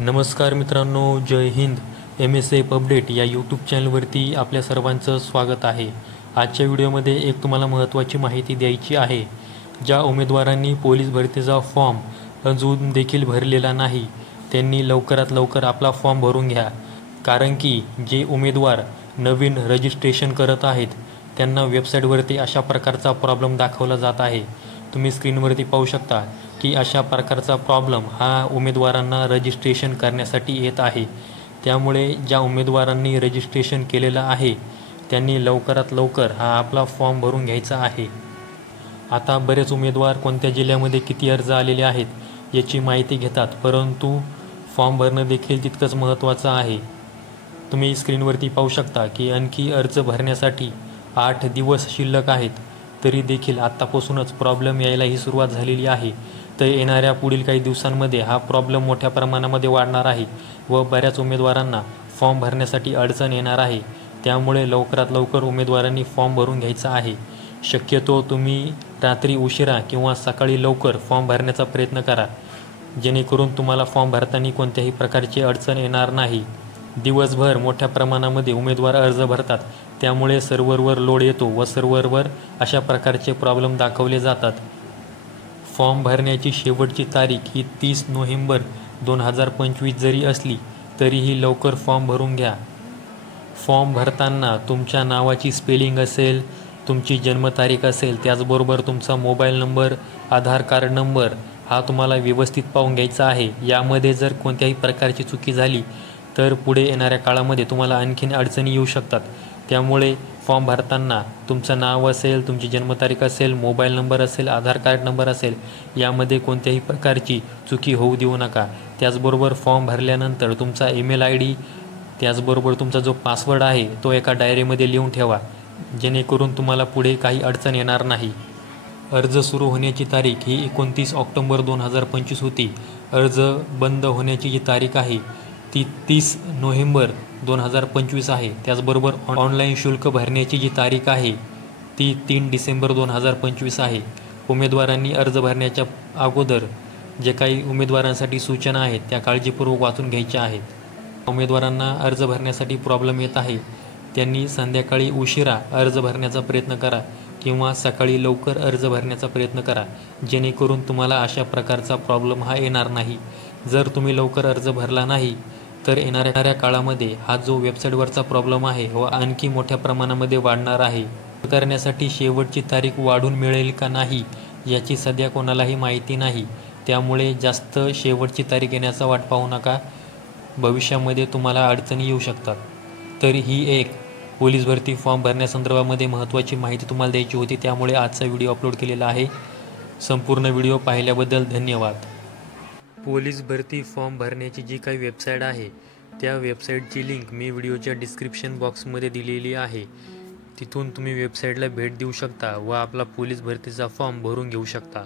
नमस्कार मित्रांनो, जय Hind. MSF update या यूट्यूब चॅनलवरती आपल्या सर्वांचं स्वागत आहे. आजच्या व्हिडिओमध्ये एक तुम्हाला महत्त्वाची माहिती द्यायची आहे. ज्या उमेदवारांनी पोलीस भरतीचा फॉर्म अजून देखील भरलेला नाही त्यांनी लवकरात लवकर आपला फॉर्म भरून घ्या. कारण की जे उमेदवार नवीन रजिस्ट्रेशन करत आहेत त्यांना वेबसाईटवरती अशा प्रकारचा प्रॉब्लेम दाखवला जात आहे. तुम्ही स्क्रीनवरती पाहू शकता की अशा प्रकारचा प्रॉब्लेम हा उमेदवारांना रजिस्ट्रेशन करण्यासाठी येत आहे. त्यामुळे ज्या उमेदवारांनी रजिस्ट्रेशन केलेलं आहे त्यांनी लवकरात लवकर हा आपला फॉर्म भरून घ्यायचा आहे. आता बरेच उमेदवार कोणत्या जिल्ह्यामध्ये किती अर्ज आलेले आहेत याची माहिती घेतात, परंतु फॉर्म भरणं देखील तितकंच महत्त्वाचं आहे. तुम्ही स्क्रीनवरती पाहू शकता की आणखी अर्ज भरण्यासाठी 8 दिवस शिल्लक आहेत. तरी देखील आत्तापासूनच प्रॉब्लेम यायलाही सुरुवात झालेली आहे. तर येणाऱ्या पुढील काही दिवसांमध्ये हा प्रॉब्लेम मोठ्या प्रमाणामध्ये वाढणार आहे व बऱ्याच उमेदवारांना फॉर्म भरण्यासाठी अडचण येणार आहे. त्यामुळे लवकरात लवकर उमेदवारांनी फॉर्म भरून घ्यायचा आहे. शक्यतो तुम्ही रात्री उशिरा किंवा सकाळी लवकर फॉर्म भरण्याचा प्रयत्न करा, जेणेकरून तुम्हाला फॉर्म भरताना कोणत्याही प्रकारची अडचण येणार नाही. दिवसभर मोठ्या प्रमाणामध्ये उमेदवार अर्ज भरतात, त्यामुळे सर्व्हरवर लोड येतो व सर्व्हरवर अशा प्रकारचे प्रॉब्लेम दाखवले जातात. फॉर्म भरण्याची शेवटची तारीख ही 30 नोव्हेंबर 2025 जरी असली तरीही लवकर फॉर्म भरून घ्या. फॉर्म भरताना तुमच्या नावाची स्पेलिंग असेल, तुमची जन्मतारीख असेल, त्याचबरोबर तुमचा मोबाईल नंबर, आधार कार्ड नंबर हा तुम्हाला व्यवस्थित पाहून घ्यायचा आहे. यामध्ये जर कोणत्याही प्रकारची चुकी झाली तर पुढे येणाऱ्या काळामध्ये तुम्हाला आणखीन अडचणी येऊ शकतात. त्यामुळे फॉर्म भरताना तुमचं नाव असेल, तुमची जन्मतारीख असेल, मोबाईल नंबर असेल, आधार कार्ड नंबर असेल, यामध्ये कोणत्याही प्रकारची चुकी होऊ देऊ नका. त्याचबरोबर फॉर्म भरल्यानंतर तुमचा ईमेल ID, त्याचबरोबर तुमचा जो पासवर्ड आहे तो एका डायरीमध्ये लिहून ठेवा, जेणेकरून तुम्हाला पुढे काही अडचण येणार नाही. अर्ज सुरू होण्याची तारीख ही 29 ऑक्टोबर 2025 होती. अर्ज बंद होण्याची जी तारीख आहे ती 30 नोव्हेंबर 2025 आहे. त्याचबरोबर ऑनलाईन शुल्क भरण्याची जी तारीख आहे ती 3 डिसेंबर 2025 आहे. उमेदवारांनी अर्ज भरण्याच्या अगोदर जे काही उमेदवारांसाठी सूचना आहेत त्या काळजीपूर्वक वाचून घ्यायच्या आहेत. उमेदवारांना अर्ज भरण्यासाठी प्रॉब्लेम येत आहे त्यांनी संध्याकाळी उशिरा अर्ज भरण्याचा प्रयत्न करा किंवा सकाळी लवकर अर्ज भरण्याचा प्रयत्न करा, जेणेकरून तुम्हाला अशा प्रकारचा प्रॉब्लेम हा येणार नाही. जर तुम्ही लवकर अर्ज भरला नाही तर येणाऱ्या काळामध्ये हा जो वेबसाईटवरचा प्रॉब्लेम आहे व आणखी मोठ्या प्रमाणामध्ये वाढणार आहे. करण्यासाठी शेवटची तारीख वाढून मिळेल का नाही याची सध्या कोणालाही माहिती नाही. त्यामुळे जास्त शेवटची तारीख येण्याचा वाट पाहू नका. भविष्यामध्ये तुम्हाला अडचणी येऊ शकतात. तर ही एक पोलीस भरती फॉर्म भरण्यासंदर्भामध्ये महत्त्वाची माहिती तुम्हाला द्यायची होती, त्यामुळे आजचा व्हिडिओ अपलोड केलेला आहे. संपूर्ण व्हिडिओ पाहिल्याबद्दल धन्यवाद. पोलीस भरती फॉर्म भरण्याची जी काही वेबसाईट आहे त्या वेबसाईटची लिंक मी व्हिडिओच्या डिस्क्रिप्शन बॉक्समध्ये दिलेली आहे. तिथून तुम्ही वेबसाईटला भेट देऊ शकता व आपला पोलीस भरतीचा फॉर्म भरून घेऊ शकता.